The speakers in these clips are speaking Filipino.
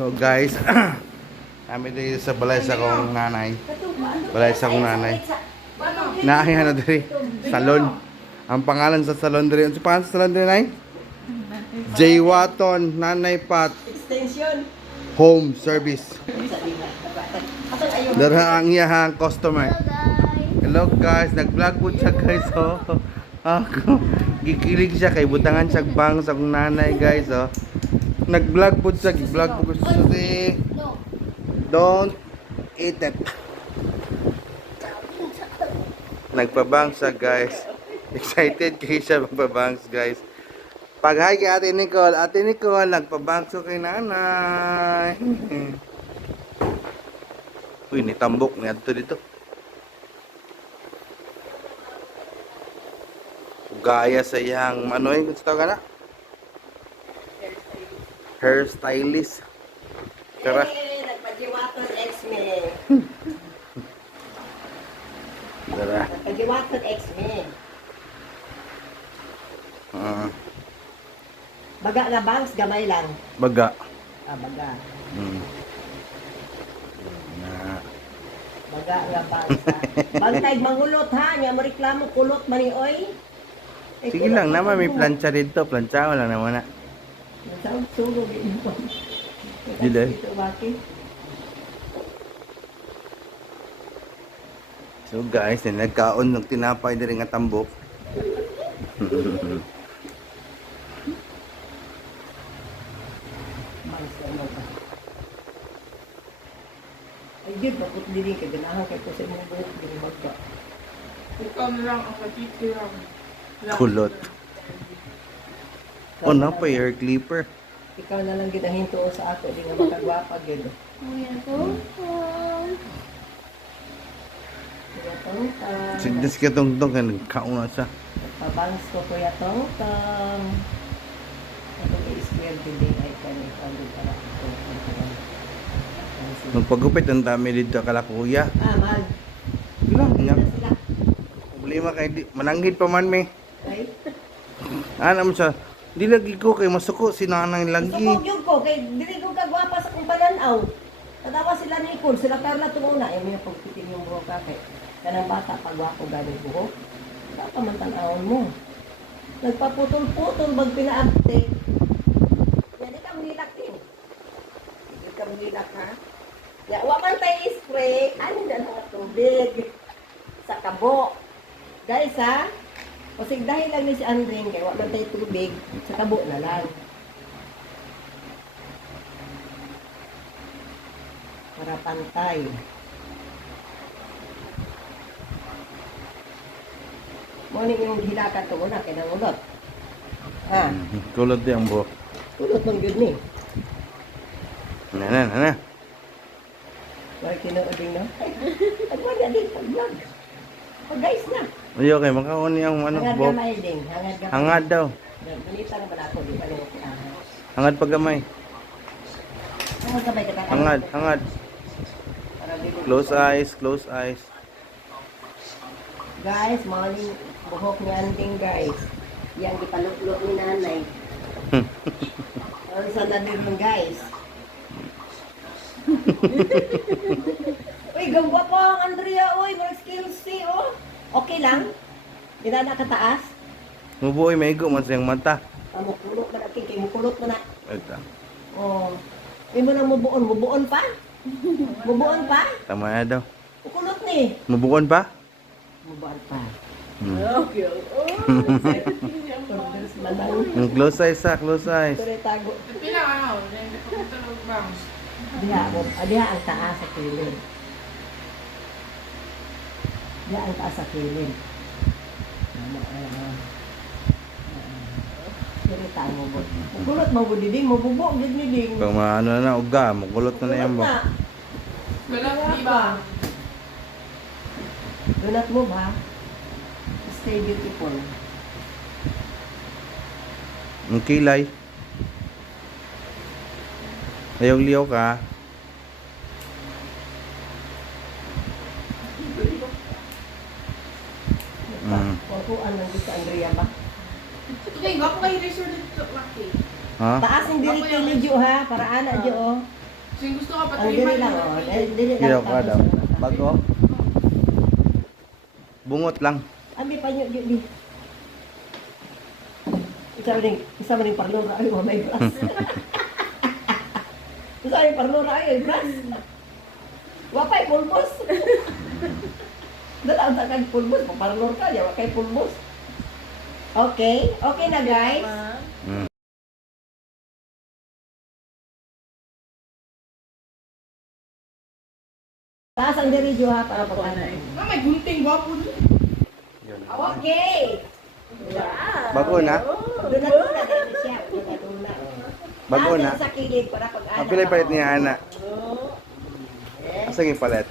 So guys, kami dito sa balay sa kong nanay. Balay sa kong nanay. Naahin na diri. Salon. Ang pangalan sa salon diri. Ano sa pangalan sa salon diri, nay? J. Watton, Nanay Pat. Extension. Home Service. Dara ang iyahang customer. Hello guys, nag-vlog po siya guys, oh. Ako, gikilig siya kay butangan siya bang sa kong nanay guys, oh. Nag-vlog po siya, gi-vlog po siya si don't eat it. Nagpabang siya guys. Excited kayo siya magpabangs guys. Pag hi kay Ate Nicole, nagpabangs ko kay nanay. Uy, nitambok niya dito. Gaya sa iyang ano yung gusto ka na? Hairstylist. Tara. Nagpajiwaton X-Men. Tara. Nagpajiwaton X-Men. Baga nga bangs, gamay lang. Baga. Baga. Na. Baga nga bangs ha. Bantay mangulot ha. Nya mo reklamo kulot manioy. Sige lang naman, may plancha dito. Plancha lang naman na. Sound sulo dito. Dili. Ito bakit? So guys, nagkaon ng tinapay diri nga tambok. Ay, yun, bakit din ka ganahan kay ko sa mga buhok din magka. Ikaw na lang ang matitira. Kulot. Oh, na pa hair clipper. Ikaw na lang ginahinto sa ako, di nga makagwapa gid. Kuya Tongtong. Sigdas ka tong ka nagkaon na siya. Pabangs ko Kuya Tongtong. Ito kay square din ay kanil para ako. Magpagupit ang dami dito kala kuya. Mahal. Lang niya. Sila. Problema kay di mananggid pa man me. Ay. Ano mo siya? Di lagi ko kay masuko si nanay lagi. Sukog yun ko, kay dili ko kagwapa sa kong pananaw. Tatawa sila ni Nicole, sila Carla tumuna. Yung mga pagpitin yung buhok ka kay kanang bata pagwapo galing buhok. Saka man tanawon mo. Nagpaputol-putol bag pinaabte. Yan, di ka manilak din. Di ka manilak ha. Ya, waman tayo spray. Ano na mga tubig? Sa kabo. Guys ha, kasi dahil lang ni si Andring, kaya waman tayo tubig, sa kabo na lang. Para pantay. Morning yung hilakan to muna, kaya nangulot. Ha? Kulot di ang buhok. Ulot ng yun ni. Na. Wala kinuuding na. Agwa na din, pag-vlog. Guys na. Ayo kay makaon niyang ano Hangad buhok. gamay din. Hangad gamay. Hangad daw. Balita na ba ako? Di ba nung Hangad pagamay. hangad gamay ka tayo. Hangad. Para di mo- Close eyes, close eyes. Guys, morning buhok ni Anding guys. Yang dipaluklo ni nanay. Ano sa nadir mo guys? Uy, gamba po ang Andrea. Uy, mga skills si oh. Okay lang? Di na nakataas? Mubuoy maigo man sa iyang mata. Mukulot na natin. Kaya mukulot mo na. Ito. Oh. May mo nang mubuon. Mubuon pa? Mubuon pa? Tama na daw. Mukulot ni. Mubuon pa? Mubuon pa. Okay. Orders manang. Close eyes ha, close eyes. Ito rin tago. Pila ano, then pagkutulog bangs. Diha ang taas sa kilid. Diha ang taas sa kilid. Ito rin tago mo. Mukulot mo mo diding. Mabubok din ni ding. Pag maano na uga, magulot na yan ba? Wala, di ba? Donat mo ba? Stay beautiful. Ang kilay. Ayaw liyaw ka. Kuan lang dito Andrea ba? Okay, ako kayo resort dito, Lucky. Ha? Taas ang diri kilid yo ha para ana jo oh. Sing gusto ka Ang pati dili lang, oh. Dili lang. Ginaw ka daw. Bago? Bungot lang. Ami pa nyo, di. Isa mo rin parlor na ay, may brass. Isa rin parlor na ay, brass. Wapay pulbos. Dala ang takag pulbos, parlor ka, ya wakay pulbos. Okay, okay na guys. Mm. Taas ang diridyo ha, para pag-anay. Ah, may gunting gwapo dun. Okay. Bago na? Doon na doon na din siya. Doon na doon na. Bago Taas na? sa kilid para pag-anay. Ang pilay palit niya, Ana. Yes. Asa yung palit?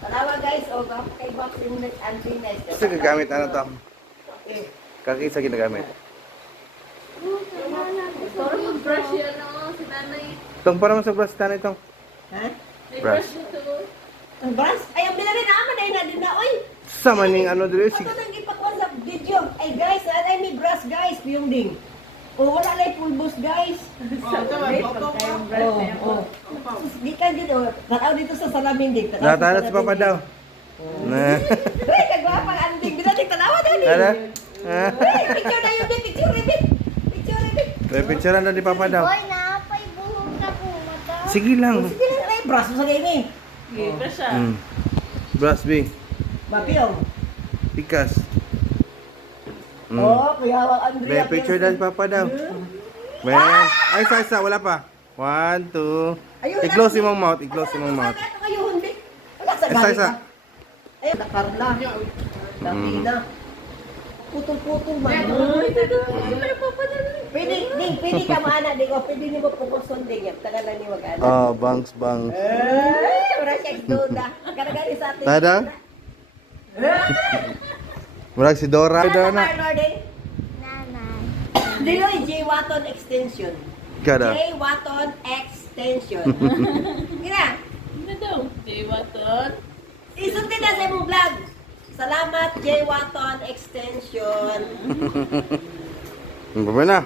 Tanawa guys, o kay box yung nag-anti nice. Asa gagamit ano to? Kaki sa ginagamit. Sorry, mag-brush yan ako, si nanay. Itong para mo sa brush tanay itong. Ha? May Brush. brush nito. Ang brass? Ay, ang binari na aman ay na din na, oy. Sa maning ano dito si Ito nang ipakuan sa video. Ay guys, ay may brass guys, yung ding. O wala lang pulbos guys. Oh, ito ba? Oh, oh. Di ka dito, tanaw dito sa salamin din. Natanas si Papa daw. Na. Uy, kagwapang anding. Binalik tanawa daw ni. Ada? Uy, picture na yun din, picture rin. Picture rin. May picturean daw ni Papa daw. Boy, napay buhok na po mata. Sige lang. Sige lang, ay brass mo sa game eh. Okay, brush siya. Mm. Brush B. Mapiyong. Pikas. Mm. Oh, kaya ang Andrea. May picture daw si Papa daw. May. Ay, isa, wala pa. 1, 2. Ayun, I-close yung mouth, i-close yung mouth. Ano kayo, hindi? Wala sa Isa, galit isa. ka. Eh, nakarla. Dati na. Putol-putol man. Pwede, ding, pwede ka maana, ding, o pwede niyo mapukuson, ding, yung taga lang ni wag-ana. Oh, bangs, bangs. Eh, wala siya duda. Karagani sa atin. Tada? Murag si Dora. Ano Dora sa na. Marlor, ding? Nanay. Dilo, J. Watton Extension. Kada. J. Watton Extension. Gina, Ano daw? J-Watton. isuntin na sa imong vlog. Salamat, J. Watton Extension. Baba na.